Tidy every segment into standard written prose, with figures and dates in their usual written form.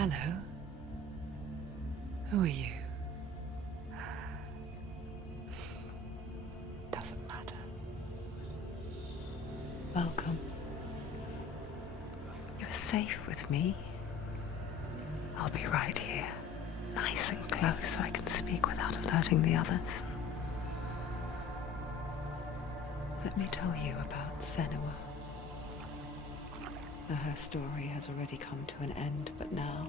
Hello. Who are you? Doesn't matter. Welcome. You're safe with me. I'll be right here, nice and close so I can speak without alerting the others. Let me tell you about Senua. Her story has already come to an end, but now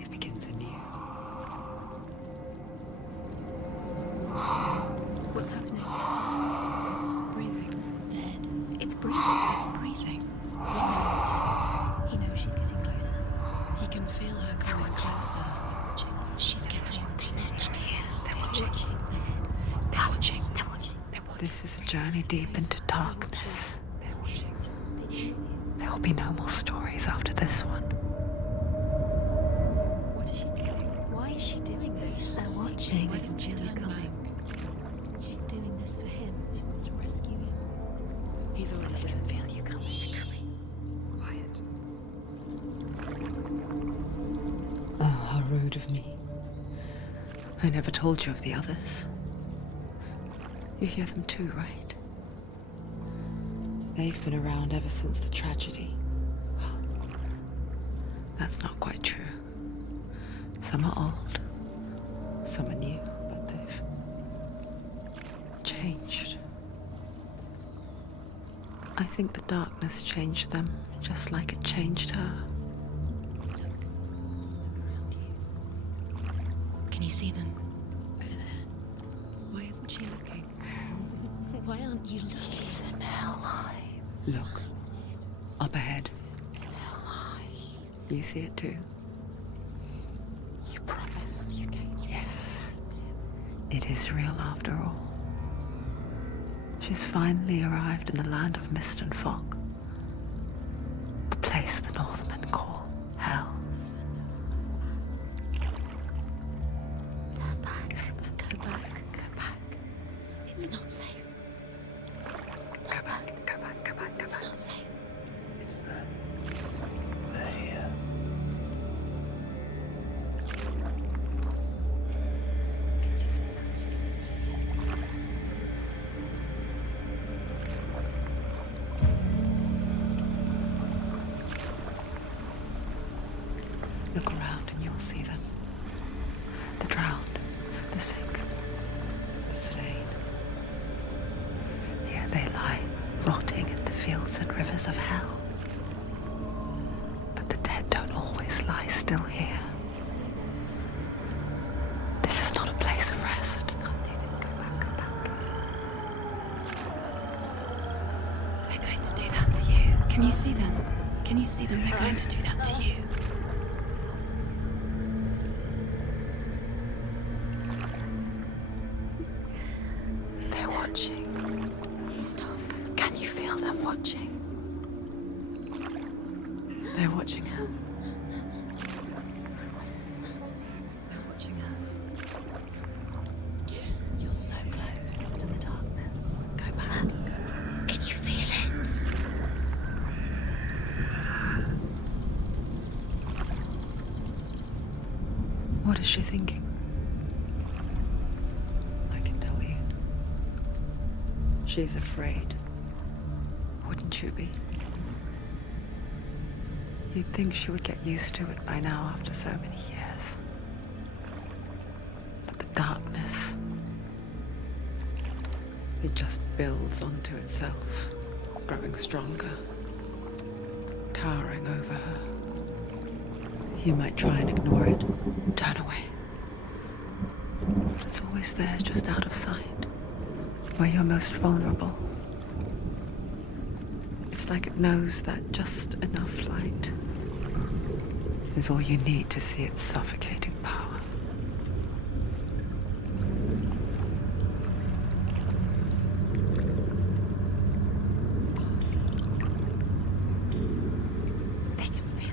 it begins anew. What's happening? It's breathing. Dead. It's breathing. It's breathing. He knows she's getting closer. He can feel her coming closer. She's getting closer. They're watching. They're watching. They're watching. This is a journey deep into darkness. They're watching. There will be no more stories after this one. What is she doing? Why is she doing this? They're watching. Why doesn't she turn back? She's doing this for him. She wants to rescue him. He's already dead. I can feel you coming. Quiet. Oh, how rude of me. I never told you of the others. You hear them too, right? They've been around ever since the tragedy. Well, that's not quite true. Some are old, some are new, but they've changed. I think the darkness changed them, just like it changed her. Look. Around you. Can you see them? Over there. Why isn't she looking? Why aren't you looking? It's an hellhide. Look, up ahead. Hellhide. You see it too? You promised you gave me. Yes. It is real after all. She's finally arrived in the land of mist and fog. The place the Northmen call Hell. Turn back. Go back. Go back. It's not safe. Go back. Go back. Go back. Go It's back. not safe. It's them. They're here. You see them? I can see it. Look around and you'll see them. The drowned, the sick, the slain. Here they lie, rotting in the fields and rivers of hell. But the dead don't always lie still here. You see them. This is not a place of rest. You can't do this. Go back. Go back. They're going to do that to you. Can you see them? Can you see them? They're going to do that to you. They're watching. Stop. Can you feel them watching? They're watching her. They're watching her. You're so close to the darkness. Go back. Can you feel it? What is she thinking? I can tell you. She's afraid. Wouldn't you be? You'd think she would get used to it by now after so many years. But the darkness, it just builds onto itself, growing stronger, towering over her. You might try and ignore it, turn away. But it's always there, just out of sight, where you're most vulnerable. It's like it knows that just enough light is all you need to see its suffocating power. They can feel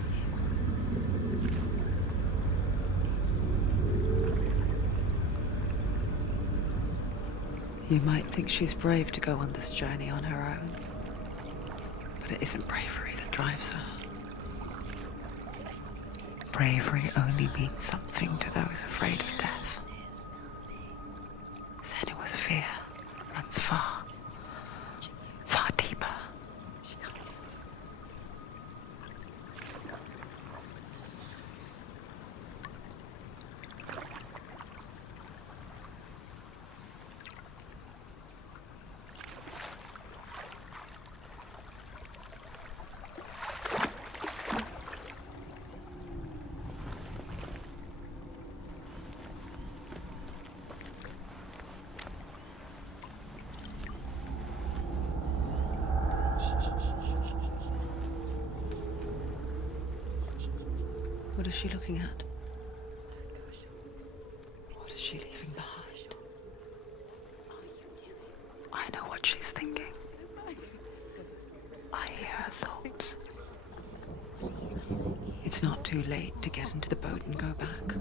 you. You might think she's brave to go on this journey on her own, but it isn't bravery that drives her. bravery only means something to those afraid of death. Senua's fear runs far, far deeper. What is she looking at? What is she leaving behind? I know what she's thinking. I hear her thoughts. It's not too late to get into the boat and go back.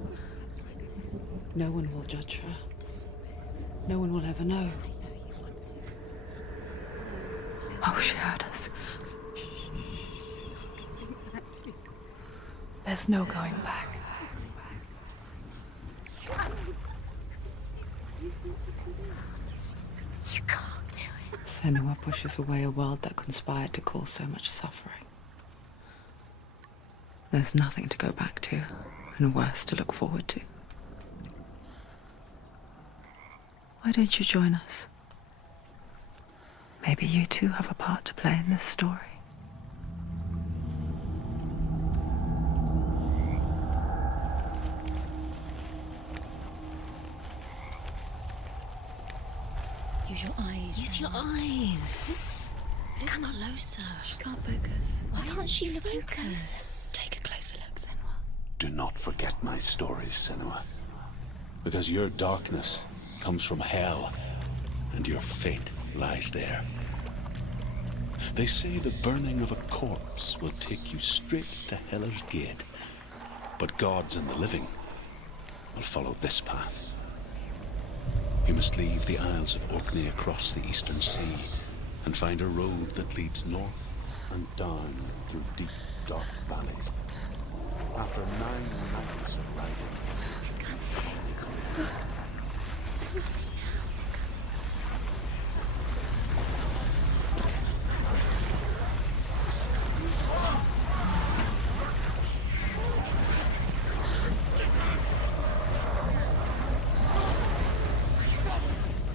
No one will judge her. No one will ever know. Oh, she heard us. There's no going back. You can't do it. Senua pushes away a world that conspired to cause so much suffering. There's nothing to go back to, and worse to look forward to. Why don't you join us? Maybe you too have a part to play in this story. Use your eyes. Use your eyes. Come closer. She can't focus. Why can't she focus? Take a closer look, Senua. Do not forget my stories, Senua. Because your darkness comes from hell, and your fate lies there. They say the burning of a corpse will take you straight to Hela's gate, but gods and the living will follow this path. You must leave the Isles of Orkney across the eastern sea and find a road that leads north and down through deep, dark valleys. After 9 nights of riding,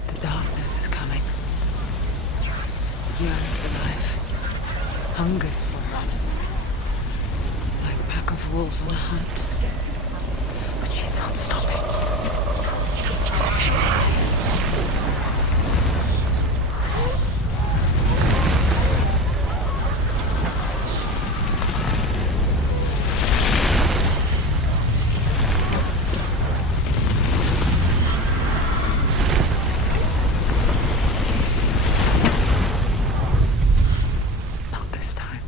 The darkness is coming. Yearns for life. Hungers for it. Like a pack of wolves on a hunt. But she's not stopping. Not this time.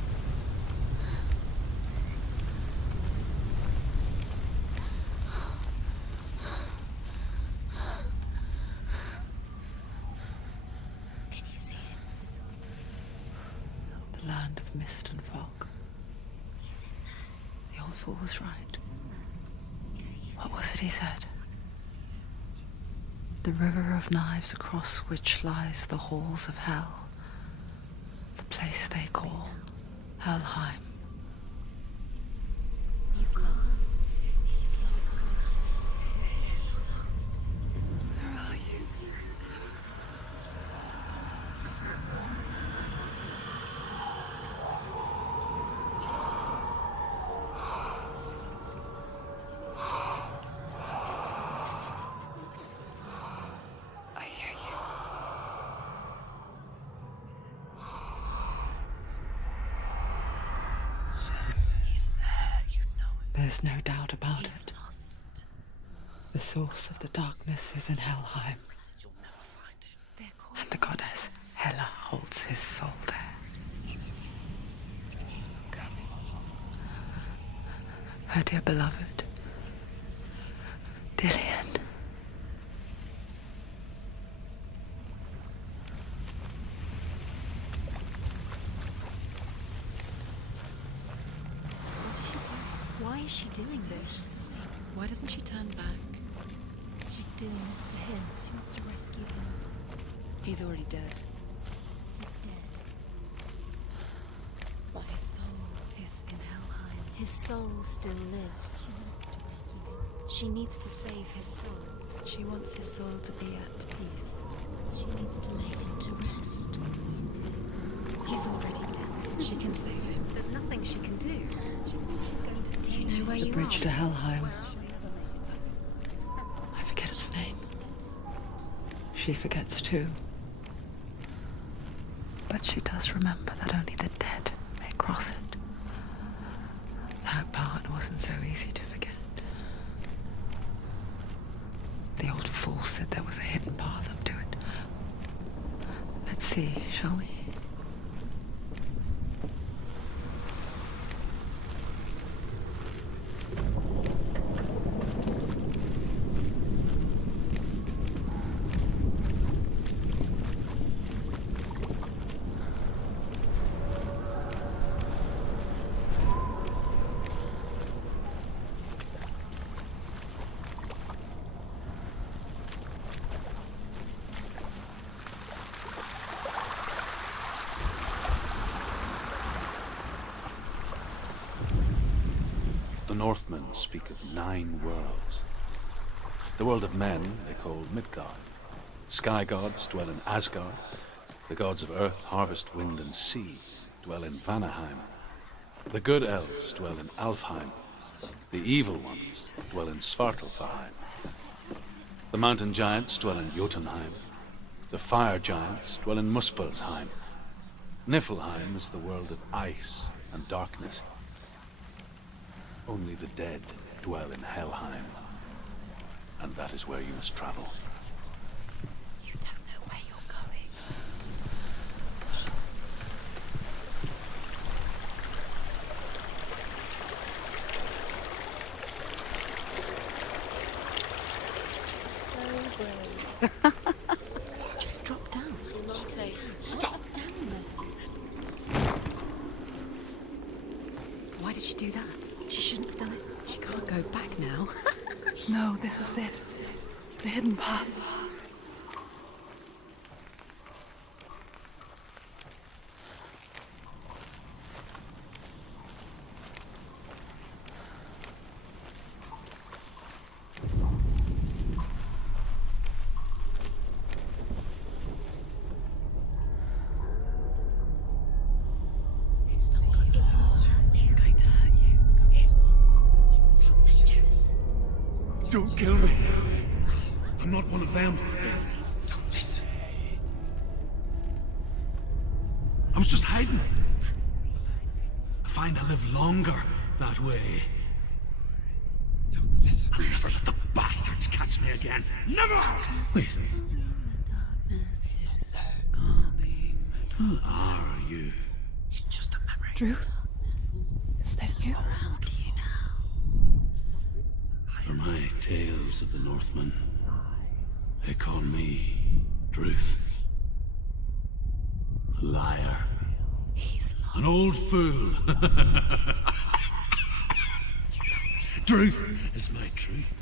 Can you see it? The land of mist and fog. He's in there. The old fool was right. You see? What was it he said? The river of knives across which lies the halls of hell. The place they call Helheim. He's lost. He's lost. Where are you? I hear you. He's there, you know it. There's no doubt about He's it. lost. The source of the darkness is in Helheim, You'll never find him. They're called. and the goddess Hela holds his soul there. Her dear beloved, Dillian. What does she do? Why is is she doing this? Why doesn't she turn back? She's doing this for him. She wants to rescue him. He's already dead. He's dead. But his soul is in Helheim. His soul still lives. She needs to save his soul. She wants his soul to be at peace. She needs to lay him to rest. He's already dead. She can save him. There's nothing she can do. She's going to Do you know where The you bridge are? to Helheim. I forget its name. She forgets too. But she does remember that only the dead may cross it. That part wasn't so easy to forget. The old fool said there was a hidden path up to it. Let's see, shall we? The Northmen speak of 9 worlds. The world of men they call Midgard. Sky gods dwell in Asgard. The gods of earth, harvest, wind, and sea dwell in Vanaheim. The good elves dwell in Alfheim. The evil ones dwell in Svartalfheim. The mountain giants dwell in Jotunheim. The fire giants dwell in Muspelheim. Niflheim is the world of ice and darkness. Only the dead dwell in Helheim. And that is where you must travel. You don't know where you're going. So brave. Just drop down. You're not safe. Stop down there. Why did she do that? She shouldn't have done it. She can't go back now. No, this is it. The hidden path. He's going to hurt you. It's dangerous. Don't kill me. I'm not one of them. Don't listen. I was just hiding. I find I live longer that way. Don't listen. I'll never let the bastards catch me again. Never! Wait. Who are you? It's just a memory. Truth? Is that you? How do you know? For my tales of the Northmen, they call me Druth. Liar. He's lost. An old fool. Truth is my truth.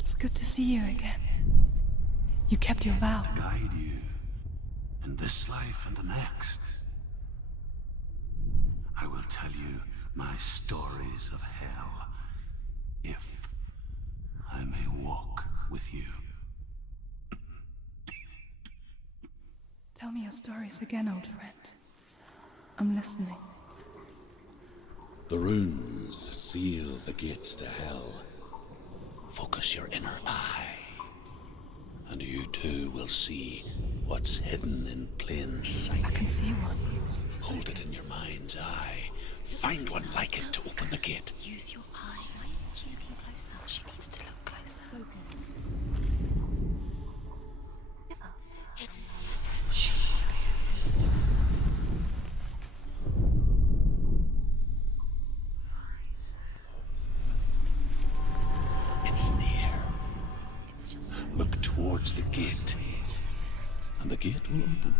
It's good to see you again. You kept your vow. Guide you in this life and the next. I will tell you my stories of hell, if I may walk with you. Tell me your stories again, old friend. I'm listening. The runes seal the gates to hell. Focus your inner eye, and you too will see what's hidden in plain sight. I can see one. Hold it in your mind's eye. Find one like it to open the gate. Use your eyes. She needs to look closer. It's near. Look towards the gate, and the gate will open.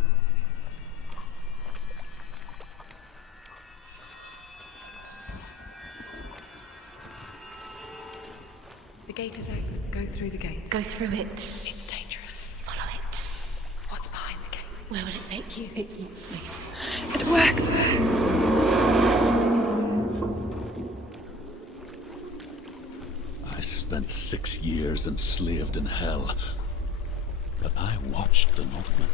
The gate is open. Go through the gate. Go through it. It's dangerous. Follow it. What's behind the gate? Where will it take you? It's not safe. Could it work? I spent 6 years enslaved in hell. But I watched the Northmen.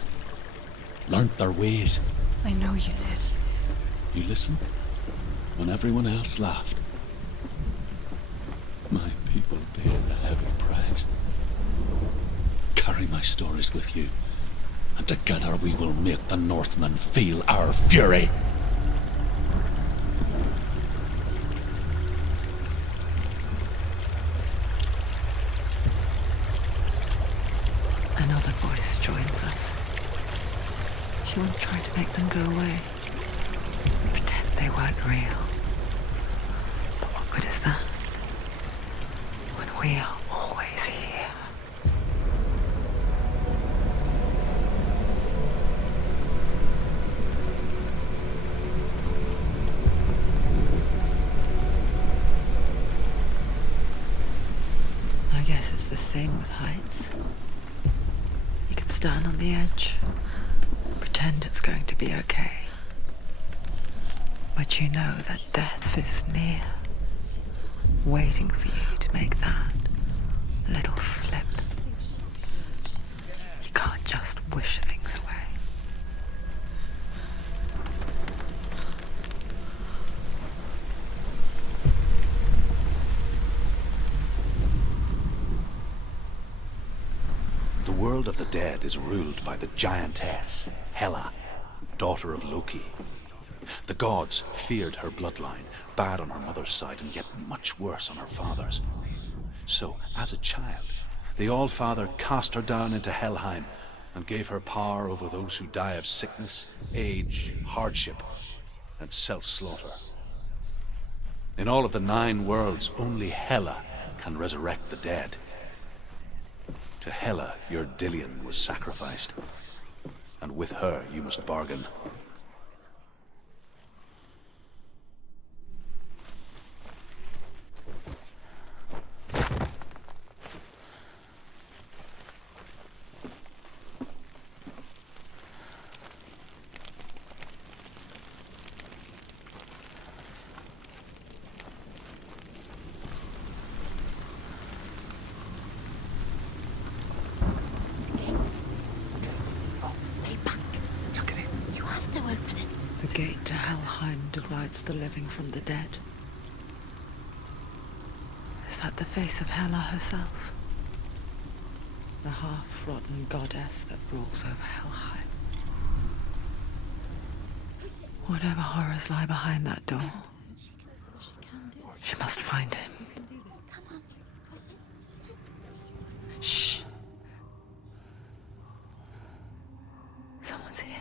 Learnt their ways. I know you did. You listened when everyone else laughed. My people paid a heavy price. Carry my stories with you, and together we will make the Northmen feel our fury. Another voice joins us. She once tried to make them go away. Pretend they weren't real. But what good is that? When we are always here. I guess it's the same with heights. You can stand on the edge, pretend it's going to be okay. But you know that death is near, waiting for you to make that little slip. You can't just wish things away. The world of the dead is ruled by the giantess, Hela, daughter of Loki. The gods feared her bloodline, bad on her mother's side and yet much worse on her father's. So, as a child, the All-Father cast her down into Helheim and gave her power over those who die of sickness, age, hardship, and self-slaughter. In all of the 9 worlds, only Hela can resurrect the dead. To Hela, your Dillion was sacrificed, and with her you must bargain. Stay back. Look at it. You have to open it. The gate to Helheim divides the living from the dead. Is that the face of Hela herself? The half-rotten goddess that rules over Helheim. Whatever horrors lie behind that door, she must find him. Shh. Someone's here.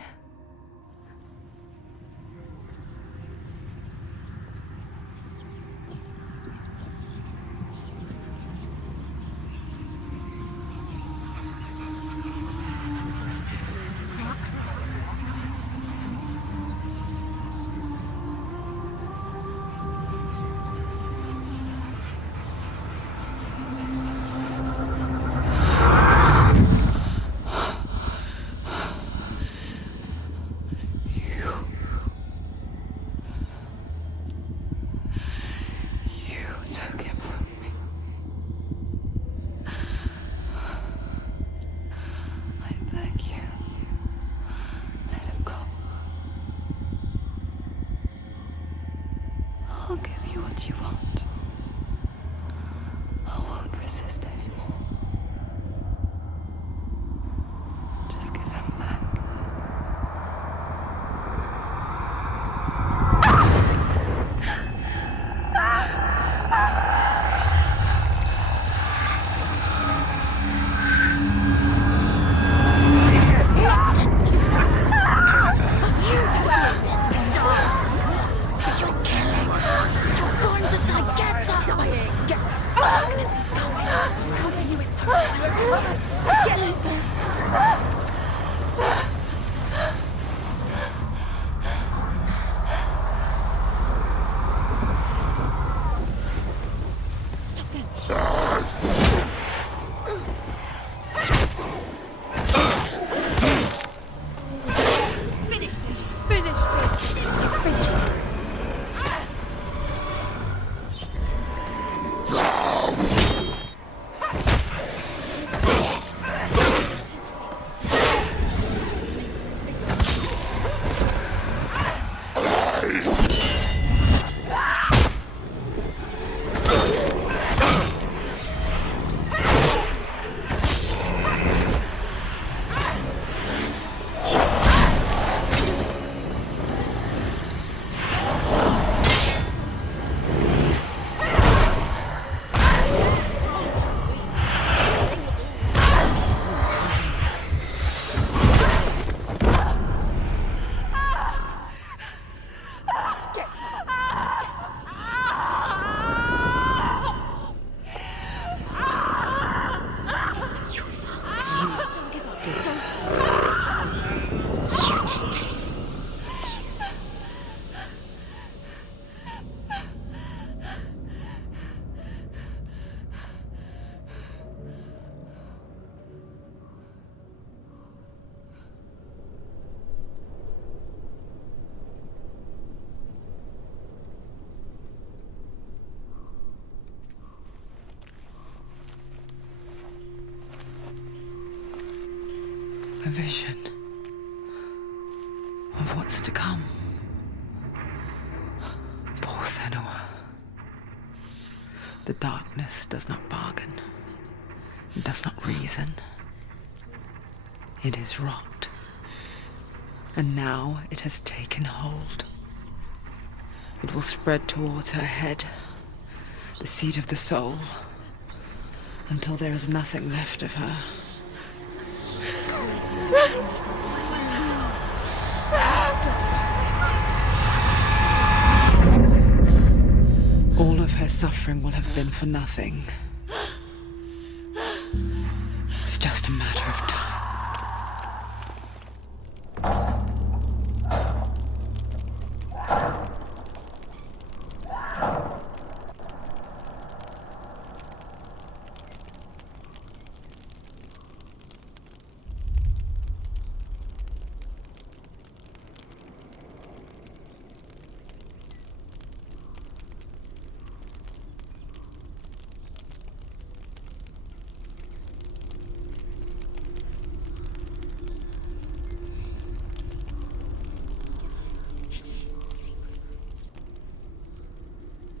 Don't give up. Don't. You did this. A vision of what's to come. Poor Senua. The darkness does not bargain. It does not reason. It is rot. And now it has taken hold. It will spread towards her head, the seat of the soul, until there is nothing left of her. All of her suffering will have been for nothing. It's just a matter of time.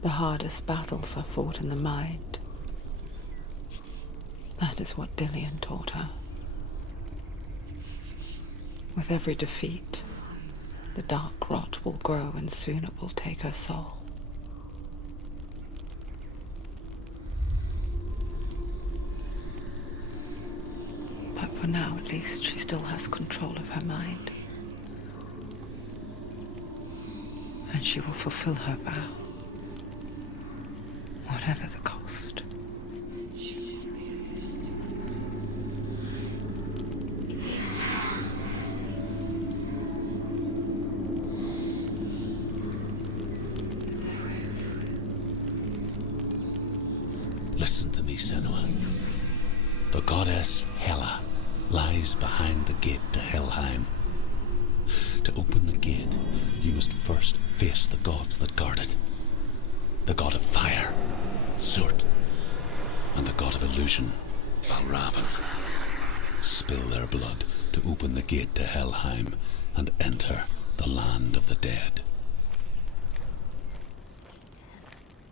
The hardest battles are fought in the mind. That is what Dillian taught her. With every defeat, the dark rot will grow and soon it will take her soul. But for now, at least, she still has control of her mind. And she will fulfill her vow. Whatever the cost. Listen to me, Senua. The goddess Hela lies behind the gate to Helheim. To open the gate, you must first face the gods that guard it. The god of fire, Zurt, and the god of illusion, Valravn. Spill their blood to open the gate to Helheim and enter the land of the dead.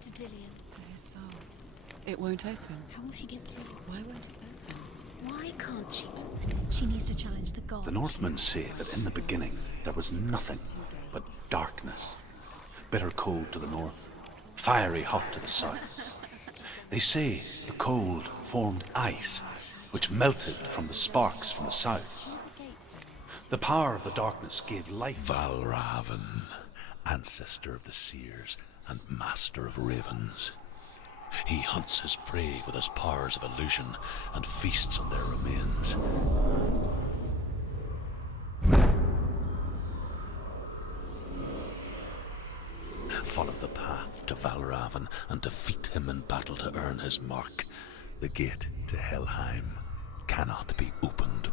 To Dillian. To his soul. It won't open. How will she get through? Why won't it open? Why can't she open it? She needs to challenge the gods. The Northmen say that in the beginning there was nothing but darkness. Bitter cold to the north, fiery hot to the south. They say the cold formed ice, which melted from the sparks from the south. The power of the darkness gave life. Valravn, ancestor of the seers and master of ravens. He hunts his prey with his powers of illusion and feasts on their remains. Follow the path to Valravn and defeat him in battle to earn his mark. The gate to Helheim cannot be opened